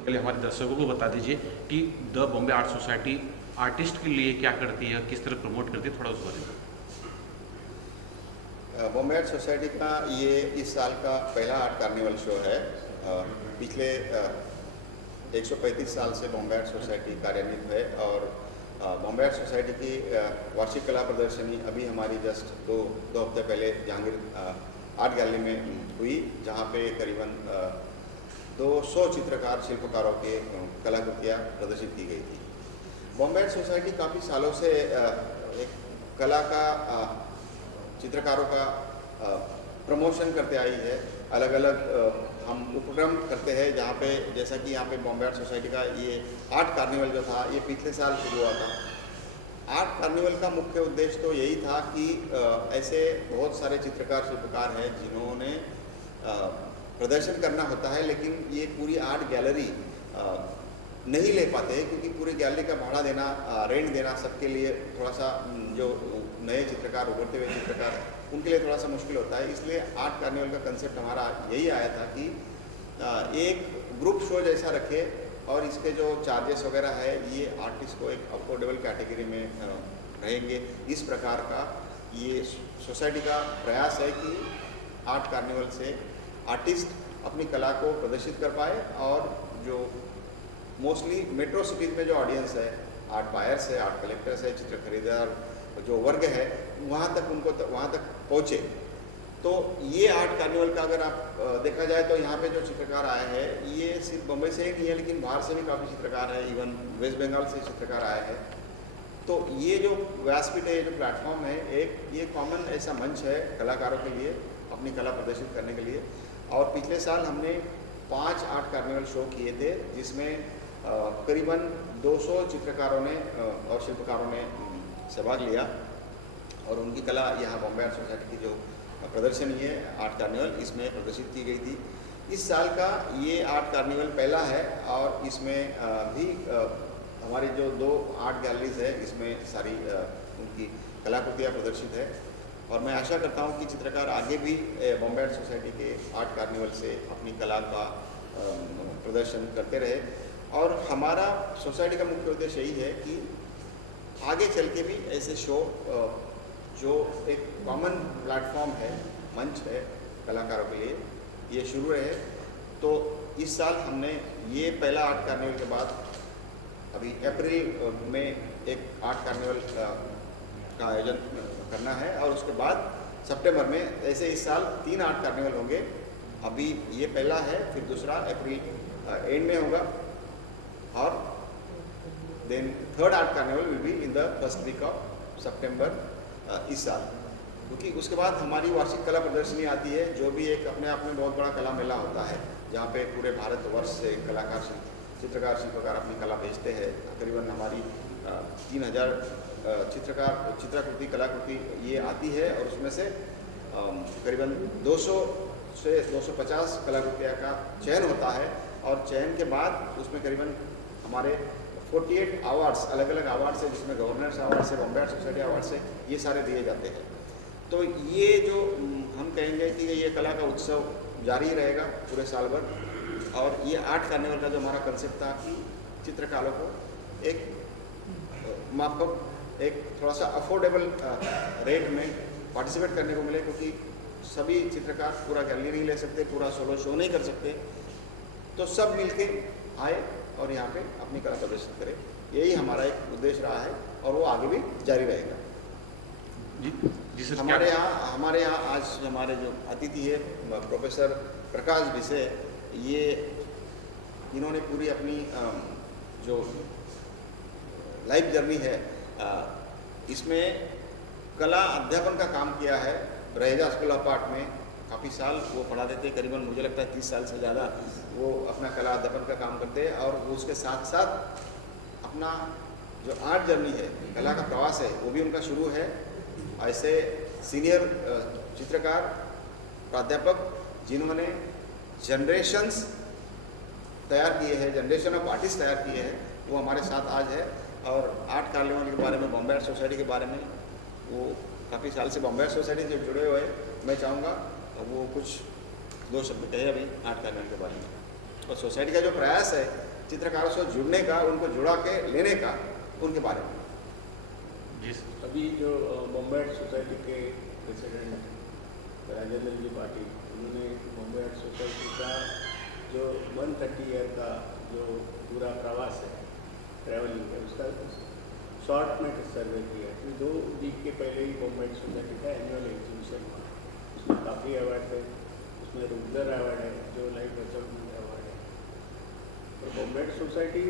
पहले हमारे दर्शकों को बता दीजिए कि the Bombay art society artist के लिए क्या करती है, किस तरह प्रमोट करती है, थोड़ा उस बारे में। बॉम्बे आर्ट सोसाइटी का ये इस साल का पहला आर्ट कार्निवल शो है। पिछले 135 साल से बॉम्बे आर्ट सोसाइटी कार्यान्वित है और बॉम्बे आर्ट सोसाइटी की वार्षिक कला प्रदर्शनी अभी हमारी जस्ट दो हफ्ते पहले जहांगीर आर्ट गैलरी में हुई, जहाँ पे करीबन 200 चित्रकार शिल्पकारों के कलाकृतियाँ प्रदर्शित की गई थी। बॉम्बे आर्ट सोसाइटी काफ़ी सालों से एक कला का चित्रकारों का प्रमोशन करते आई है। अलग अलग हम उपक्रम करते हैं, जहाँ पे जैसा कि यहाँ पे बॉम्बे आर्ट सोसाइटी का ये आर्ट कार्निवल जो था ये पिछले साल शुरू हुआ था। आर्ट कार्निवल का मुख्य उद्देश्य तो यही था कि ऐसे बहुत सारे चित्रकार शिल्पकार हैं जिन्होंने प्रदर्शन करना होता है, लेकिन ये पूरी आर्ट गैलरी नहीं ले पाते हैं, क्योंकि पूरी गैलरी का भाड़ा देना, रेंट देना सबके लिए थोड़ा सा, जो नए चित्रकार, उभरते हुए चित्रकार, उनके लिए थोड़ा सा मुश्किल होता है। इसलिए आर्ट कार्निवल का कंसेप्ट हमारा यही आया था कि एक ग्रुप शो जैसा रखे और इसके जो चार्जेस वगैरह है ये आर्टिस्ट को एक अफोर्डेबल कैटेगरी में रहेंगे। इस प्रकार का ये सोसाइटी का प्रयास है कि आर्ट कार्निवल से आर्टिस्ट अपनी कला को प्रदर्शित कर पाए और जो मोस्टली मेट्रो सिटीज़ में जो ऑडियंस है, आर्ट बायर्स है, आर्ट कलेक्टर्स है, चित्र खरीदार जो वर्ग है, वहाँ तक पहुँचे। तो ये आर्ट कार्निवल का अगर आप देखा जाए तो यहाँ पे जो चित्रकार आए हैं ये सिर्फ बम्बई से ही नहीं है, लेकिन बाहर से भी काफ़ी चित्रकार है, इवन वेस्ट बंगाल से चित्रकार आए हैं। तो ये जो व्यासपीठ है, ये जो प्लेटफॉर्म है, एक ये कॉमन ऐसा मंच है कलाकारों के लिए अपनी कला प्रदर्शित करने के लिए। और पिछले साल हमने 5 आर्ट कार्निवल शो किए थे, जिसमें करीबन 200 चित्रकारों ने और शिल्पकारों ने सहभाग लिया और उनकी कला यहाँ बॉम्बे आर्ट सोसाइटी की जो प्रदर्शनी है आर्ट कार्निवल, इसमें प्रदर्शित की गई थी। इस साल का ये आर्ट कार्निवल पहला है और इसमें भी हमारी जो 2 आर्ट गैलरीज है, इसमें सारी उनकी कलाकृतियाँ प्रदर्शित है। और मैं आशा करता हूँ कि चित्रकार आगे भी बॉम्बे आर्ट सोसाइटी के आर्ट कार्निवल से अपनी कला का प्रदर्शन करते रहे। और हमारा सोसाइटी का मुख्य उद्देश्य यही है कि आगे चल के भी ऐसे शो जो एक कॉमन प्लेटफॉर्म है, मंच है कलाकारों के लिए, ये शुरू रहे। तो इस साल हमने ये पहला आर्ट कार्निवल के बाद अभी अप्रैल में एक आर्ट कार्निवल का आयोजन करना है और उसके बाद सितंबर में ऐसे इस साल 3 आर्ट कार्निवल होंगे। अभी ये पहला है, फिर दूसरा अप्रैल एंड में होगा और then third art carnival will be in the first week of सितंबर इस साल। क्योंकि उसके बाद हमारी वार्षिक कला प्रदर्शनी आती है, जो भी एक अपने आप में बहुत बड़ा कला मेला होता है, जहाँ पे पूरे भारतवर्ष से कलाकार चित्रकार शिल्पकार अपनी कला भेजते हैं। तकरीबन हमारी 3000 चित्राकृति कलाकृति ये आती है और उसमें से करीबन 200 से 250 कलाकृतियों का चयन होता है और चयन के बाद उसमें करीबन हमारे 48 अवार्ड्स, अलग अलग अवार्ड्स है, जिसमें गवर्नर्स अवार्ड से, बॉम्बे आर्ट सोसाइटी अवार्ड से, ये सारे दिए जाते हैं। तो ये जो हम कहेंगे कि ये कला का उत्सव जारी रहेगा पूरे साल भर। और ये आर्ट कार्निवल का जो हमारा कंसेप्ट था कि चित्रकारों को एक माफक, एक थोड़ा सा अफोर्डेबल रेट में पार्टिसिपेट करने को मिले, क्योंकि सभी चित्रकार पूरा गैलरी नहीं ले सकते, पूरा सोलो शो नहीं कर सकते, तो सब मिलके आए और यहाँ पे अपनी कला प्रदर्शित करें। यही हमारा एक उद्देश्य रहा है और वो आगे भी जारी रहेगा। जी सर, हमारे यहाँ आज हमारे जो अतिथि है प्रोफेसर प्रकाश विषय, ये इन्होंने पूरी अपनी जो लाइफ जर्नी है इसमें कला अध्यापन का काम किया है। रहेजा स्कूल ऑफ आर्ट में काफ़ी साल वो पढ़ाते थे, करीबन मुझे लगता है 30 साल से ज़्यादा वो अपना कला अध्यापन का काम करते हैं। और वो उसके साथ साथ अपना जो आर्ट जर्नी है, कला का प्रवास है, वो भी उनका शुरू है। ऐसे सीनियर चित्रकार प्राध्यापक जिन्होंने जनरेशन्स तैयार किए हैं, जनरेशन ऑफ आर्टिस्ट तैयार किए हैं, वो हमारे साथ आज है। और आर्ट कार्निवल के बारे में, बॉम्बे आर्ट सोसाइटी के बारे में, वो काफ़ी साल से बॉम्बे आर्ट सोसाइटी से जुड़े हुए हैं। मैं चाहूँगा वो कुछ 2 शब्द कहे अभी आर्ट कार्निवल के बारे में और सोसाइटी का जो प्रयास है चित्रकारों से जुड़ने का, उनको जुड़ा के लेने का, उनके बारे में। जी अभी जो बॉम्बे आर्ट सोसाइटी के प्रेसिडेंट राजेंद्र जी पाटिल, उन्होंने बॉम्बे आर्ट सोसाइटी का जो 130 ईयर का जो पूरा प्रवास है, ट्रैवलिंग है, उसका शॉर्ट में सर्वे किया। फिर 2 वीक के पहले ही बॉम्बे आर्ट सोसाइटी का एनुअल एग्जीबिशन हुआ, उसमें काफ़ी अवार्ड थे। उसमें रुद्र अवार्ड है, जो लाइफ अचीवमेंट अवार्ड है। और बॉम्बे आर्ट सोसाइटी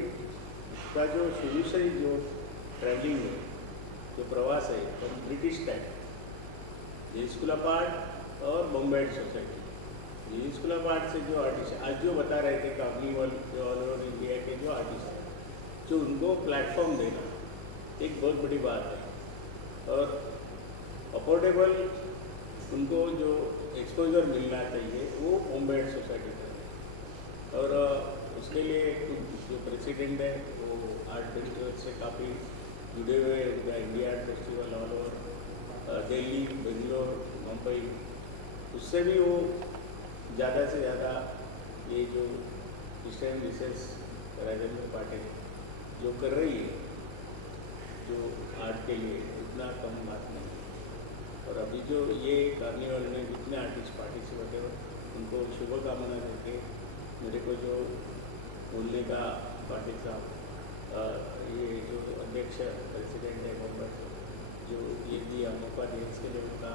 का जो शुरू से ही जो ट्रैवलिंग है, जो प्रवास है, तो ब्रिटिश टाइम ये स्कूल ऑफ आर्ट और बॉम्बे आर्ट सोसाइटी, ये स्कूल ऑफ आर्ट से जो आर्टिस्ट आज जो बता रहे थे काफी वर्ल्ड जो ऑल ओवर इंडिया के जो आर्टिस्ट हैं, जो उनको प्लेटफॉर्म देना एक बहुत बड़ी बात है। और अफोर्डेबल उनको जो एक्सपोजर मिलना चाहिए वो बॉम्बे आर्ट सोसाइटी का है। और उसके लिए जो प्रेसिडेंट है वो आर्ट फेस्टिवल से काफ़ी जुड़े हुए हैं। उनका India art festival all over Delhi, Bangalore, Mumbai, उससे भी वो ज़्यादा से ज़्यादा ये जो क्रिश्चियन मिसेस राजेंद्र पाटिल जो कर रही है जो आर्ट के लिए, उतना कम बात नहीं। और अभी जो ये कार्निवल में जितने आर्टिस्ट पार्टिसिपेट हैं उनको शुभकामना देके मेरे को जो बोलने का पाटिल साहब ये जो अध्यक्ष प्रेसिडेंट है बॉम्बे, जो ये दिया मौका दिया, इसके लिए उनका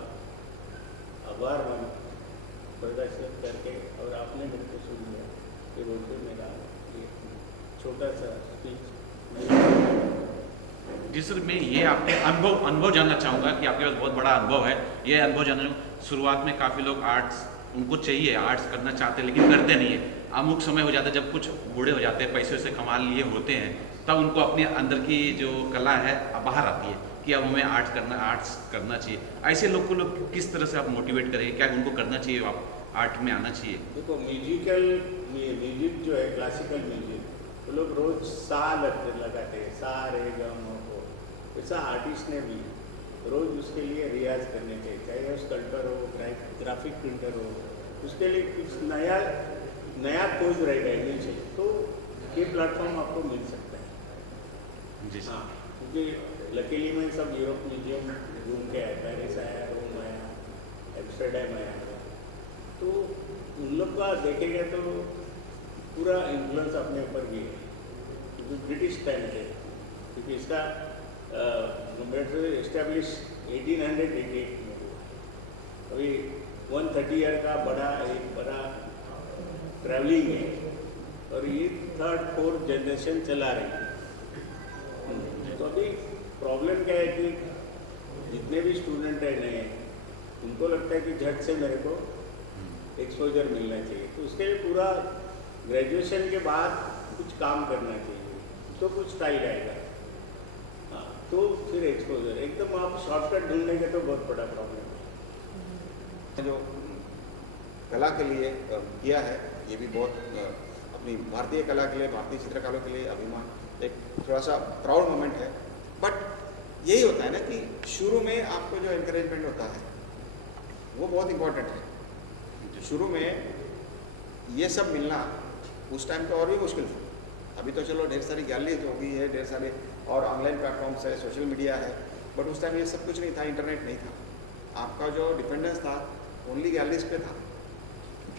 आभार मान प्रदर्शन करके और आपने मेरे को सुन लिया ये बोलते मेरा ये छोटा सा स्पीच। जी सर, मैं ये आपके अनुभव जानना चाहूँगा कि आपके पास बहुत बड़ा अनुभव है। ये अनुभव जानना, शुरुआत में काफ़ी लोग आर्ट्स उनको चाहिए, आर्ट्स करना चाहते हैं लेकिन करते नहीं है। अमुक समय हो जाता है जब कुछ बूढ़े हो जाते हैं, पैसे से कमा लिए होते हैं, तब उनको अपने अंदर की जो कला है बाहर आती है कि अब हमें आर्ट्स करना चाहिए। ऐसे लोग को किस तरह से आप मोटिवेट करेंगे? क्या उनको करना चाहिए, आप आर्ट में आना चाहिए? देखो म्यूजिक जो है क्लासिकल म्यूजिक, वो लोग रोज सा लगाते हैं, सा रे ग म को। वैसा आर्टिस्ट ने भी रोज उसके लिए रियाज करने चाहिए, चाहे वो स्कल्पटर हो, ग्राफिक प्रिंटर हो, उसके लिए कुछ नया खोज रहेगा नहीं चाहिए, तो ये प्लेटफॉर्म आपको मिल सकता है। जी हाँ, क्योंकि लकीली मैं सब यूरोप म्यूजियम घूम के आया, पेरिस आया, रोम आया, एम्स्टर्डम आया, तो उन लोग का देखेंगे तो पूरा इन्फ्लुएंस अपने ऊपर भी है, क्योंकि ब्रिटिश टाइम से, क्योंकि इसका एस्टेब्लिश 1888 में हुआ। अभी 130 ईयर का एक बड़ा ट्रैवलिंग है, और ये 3rd 4th जनरेशन चला रही है। तो अभी प्रॉब्लम क्या है कि जितने भी स्टूडेंट है नए, उनको लगता है कि झट से मेरे को एक्सपोजर मिलना चाहिए, तो उसके लिए पूरा ग्रेजुएशन के बाद कुछ काम करना चाहिए, तो कुछ स्टाइल आएगा। हाँ, तो फिर एक्सपोजर एकदम आप शॉर्टकट ढूंढेंगे तो बहुत बड़ा प्रॉब्लम है। जो कला के लिए किया है, ये भी बहुत अपनी भारतीय कला के लिए, भारतीय चित्रकारों के लिए अभिमान, एक थोड़ा सा प्राउड मोमेंट है। बट यही होता है ना कि शुरू में आपको जो एनकरेजमेंट होता है वो बहुत इम्पोर्टेंट है। शुरू में ये सब मिलना उस टाइम तो और भी मुश्किल था। अभी तो चलो ढेर सारी गैलरीज हो गई है, ढेर सारे और ऑनलाइन प्लेटफॉर्म्स है, सोशल मीडिया है, बट उस टाइम ये सब कुछ नहीं था, इंटरनेट नहीं था। आपका जो डिपेंडेंस था ओनली गैलरीज पे था,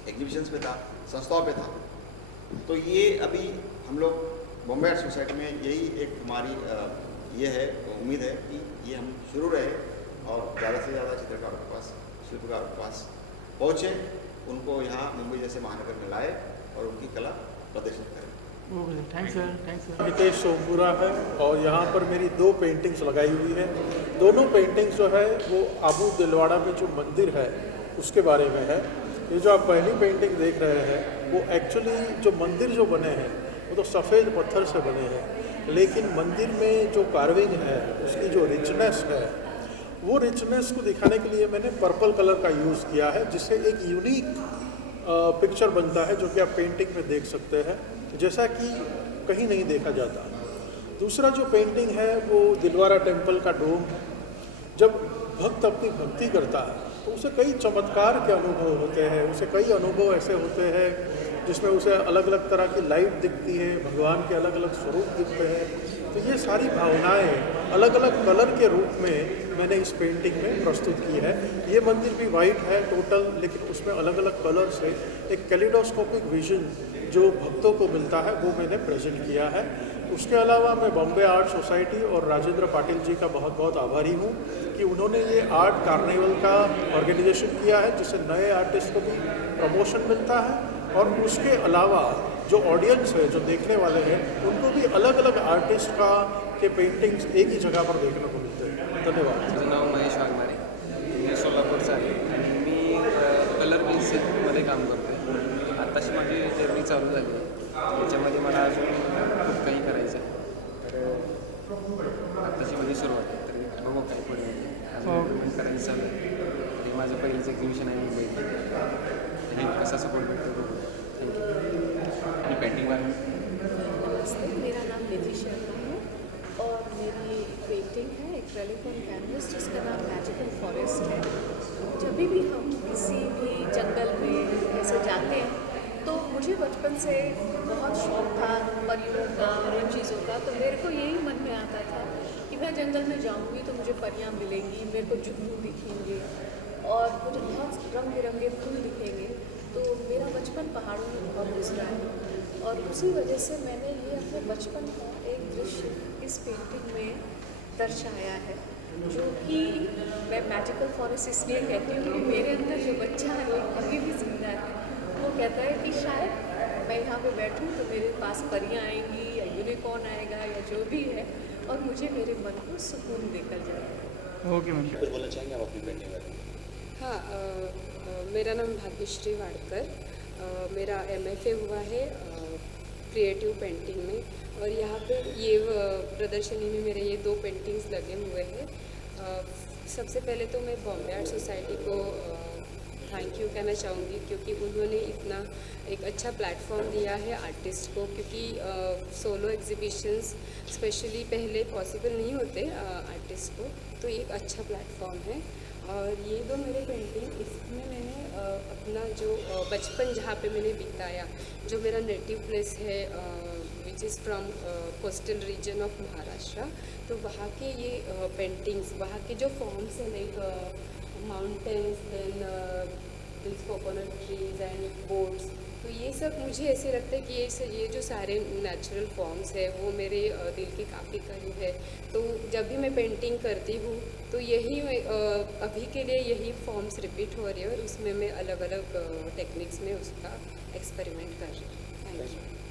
एग्जीबिशंस पे था, संस्थाओं पे था। तो ये अभी हम लोग बॉम्बे आर्ट सोसाइटी में यही एक हमारी ये है उम्मीद है कि ये हम शुरू रहे और ज़्यादा से ज़्यादा चित्रकारों के पास, शिल्पकारों के पास पहुँचे, उनको यहाँ मुंबई जैसे महानगर में लाए और उनकी कला प्रदर्शित करें। Thanks sir. नितेश सोमपुरा है और यहाँ पर मेरी 2 पेंटिंग्स लगाई हुई है। दोनों पेंटिंग्स जो है वो आबू दिलवाड़ा में जो मंदिर है उसके बारे में है। ये जो आप पहली पेंटिंग देख रहे हैं वो एक्चुअली जो मंदिर जो बने हैं वो तो सफ़ेद पत्थर से बने हैं, लेकिन मंदिर में जो कार्विंग है उसकी जो रिचनेस है, वो रिचनेस को दिखाने के लिए मैंने पर्पल कलर का यूज़ किया है, जिससे एक यूनिक पिक्चर बनता है जो कि आप पेंटिंग में देख सकते हैं, जैसा कि कहीं नहीं देखा जाता। दूसरा जो पेंटिंग है वो दिलवारा टेम्पल का डोम। जब भक्त अपनी भक्ति करता है तो उसे कई चमत्कार के अनुभव होते हैं, उसे कई अनुभव ऐसे होते हैं जिसमें उसे अलग अलग तरह की लाइट दिखती है, भगवान के अलग अलग स्वरूप दिखते हैं। तो ये सारी भावनाएं अलग अलग कलर के रूप में मैंने इस पेंटिंग में प्रस्तुत की है। ये मंदिर भी वाइट है टोटल, लेकिन उसमें अलग अलग कलर से एक कैलिडोस्कोपिक विजन जो भक्तों को मिलता है वो मैंने प्रेजेंट किया है। उसके अलावा मैं बॉम्बे आर्ट सोसाइटी और राजेंद्र पाटिल जी का बहुत बहुत आभारी हूँ कि उन्होंने ये आर्ट कार्निवल का ऑर्गेनाइजेशन किया है, जिससे नए आर्टिस्ट को भी प्रमोशन मिलता है और उसके अलावा जो ऑडियंस है, जो देखने वाले हैं, उनको भी अलग अलग आर्टिस्ट का के पेंटिंग्स एक ही जगह पर देखने को मिलते हैं। धन्यवाद। माझं नाव महेश वाघमारे, मी सोलापूरचा आहे आणि मी कलर पेन्सिलमध्ये काम करतो आहे। आत्ताशी माझी जर्नी चालू झाली आहे, त्याच्यामध्ये मला अजून खूप काही करायचं आहे, तर आत्ताची माझी सुरुवात आहे, तर बघू काय पुढे अजून इम्प्रूव्हमेंट करायचं चालू आहे। तरी माझं पहिलंच एक्झिबिशन आहे मुंबईत, आणि कसा सपोर्ट भेटतो बघू। थँक्यू। आणि पेंटिंग वाले नमस्ते, मेरा नाम निधि शर्मा है और मेरी पेंटिंग है एक्रेलिक ऑन कैनवस जिसका नाम मैजिकल फॉरेस्ट है। जब भी हम किसी भी जंगल में ऐसे जाते हैं तो मुझे बचपन से बहुत शौक था परियों का और इन चीज़ों का, तो मेरे को यही मन में आता था कि मैं जंगल में जाऊंगी तो मुझे परियां मिलेंगी, मेरे को जुगनू दिखेंगे और मुझे बहुत रंग बिरंगे फूल दिखेंगे। तो मेरा बचपन पहाड़ों में बहुत गुजरा है और उसी वजह से मैंने ये अपने बचपन का एक दृश्य इस पेंटिंग में दर्शाया है, जो कि मैं मैजिकल फॉरेस्ट इसलिए कहती हूँ क्योंकि मेरे अंदर जो बच्चा है वो अभी भी जिंदा है। वो कहता है कि शायद मैं यहाँ पे बैठूँ तो मेरे पास परियाँ आएंगी या यूनिकॉर्न आएगा या जो भी है, और मुझे मेरे मन को सुकून देकर जाएगा। Okay ma'am. कुछ बोलना चाहेंगे आप अपनी पेंटिंग बारे में? हाँ, मेरा नाम भाग्यश्री वाडकर, मेरा MFA हुआ है क्रिएटिव पेंटिंग में, और यहाँ पे ये प्रदर्शनी में मेरे ये 2 पेंटिंग्स लगे हुए हैं। सबसे पहले तो मैं बॉम्बे आर्ट सोसाइटी को थैंक यू कहना चाहूँगी, क्योंकि उन्होंने इतना एक अच्छा प्लेटफॉर्म दिया है आर्टिस्ट को, क्योंकि सोलो एग्जीबिशंस स्पेशली पहले पॉसिबल नहीं होते आर्टिस्ट को, तो ये एक अच्छा प्लेटफॉर्म है। और ये 2 मेरे पेंटिंग, इसमें मैंने अपना जो बचपन जहाँ पे मैंने बिताया, जो मेरा नेटिव प्लेस है which is from coastal region of Maharashtra, तो वहाँ के ये पेंटिंग्स, वहाँ के जो फॉर्म्स हैं like mountains, then this coconut trees and boats, तो ये सब मुझे ऐसे लगता है कि ये जो सारे नेचुरल फॉर्म्स है वो मेरे दिल के काफ़ी करीब है। तो जब भी मैं पेंटिंग करती हूँ तो यही अभी के लिए यही फॉर्म्स रिपीट हो रही है और उसमें मैं अलग अलग टेक्निक्स में उसका एक्सपेरिमेंट कर रही हूँ। Thank you.